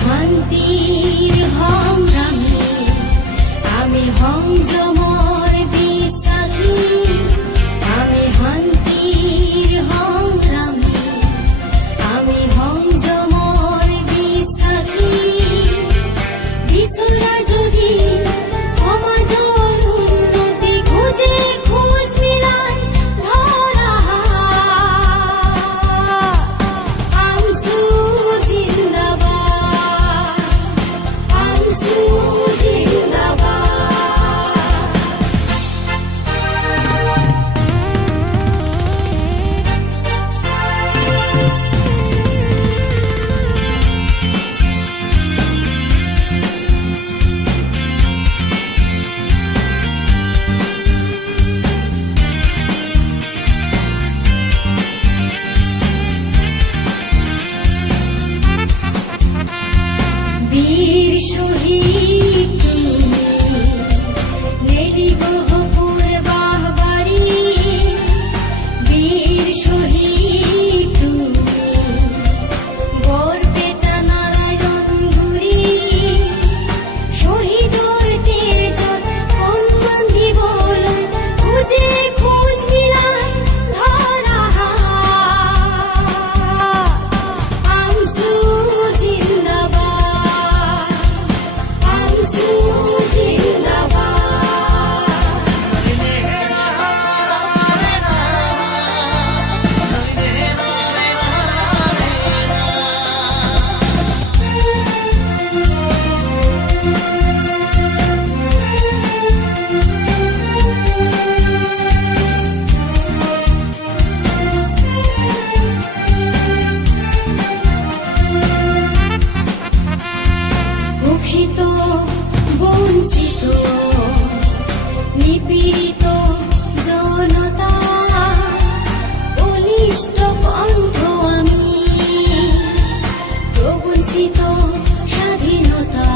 শান্তির সংগ্রামী আমি সংযমৰ বিশ্বাসী আমি শান্তিৰ সংগ্ৰামী আমি সংযমৰ বিশ্বাসী বিচৰা যদি সমাজৰ উন্নতি খোজে খোজ মিলাই ধৰা আমছু বীর শহীদ তুমি নেলি গহপুর বাহবাড়ি বীর শহীদ তুমি বরপেটা নারায়ণগুড়ি শহীদর তেজত সম্মান দিবলৈ খুঁজে খোজ মিলাই ধৰা আমছু দুঃখিত বঞ্চিত নিপীড়িত জনতা বলিষ্ঠ কণ্ঠ আমি প্রবঞ্চিত স্বাধীনতা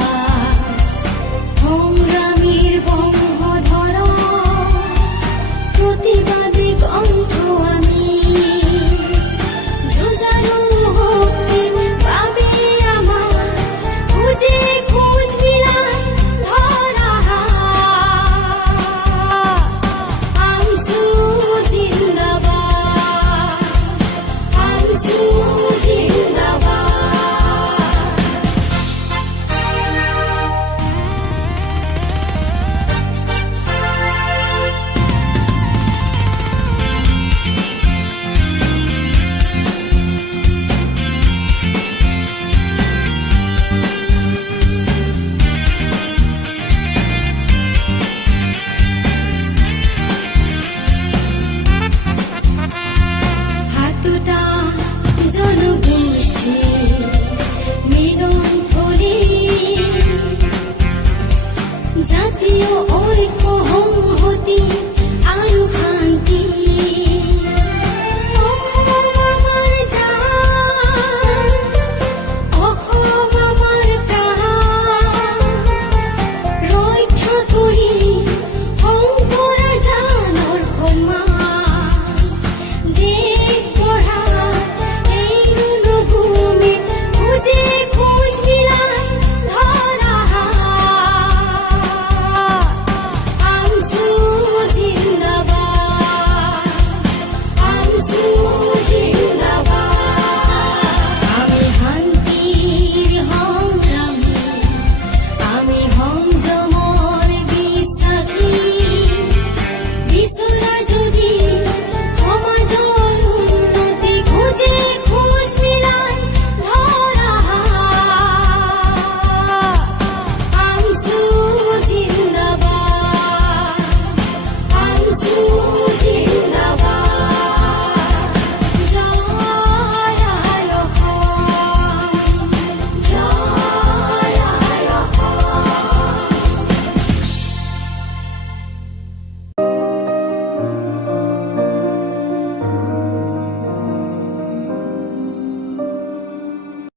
সংগ্রামীর বংশধর প্রতিবাদী কণ্ঠ আমি যুঁজাৰু শক্তিৰ বাবে আমাৰ খুঁজে খোজ মিলাই ধৰা আমছু জিন্দাবাদ আমছু জনগোষ্ঠী মিলন থলী জাতীয় ঐক্য সংহতি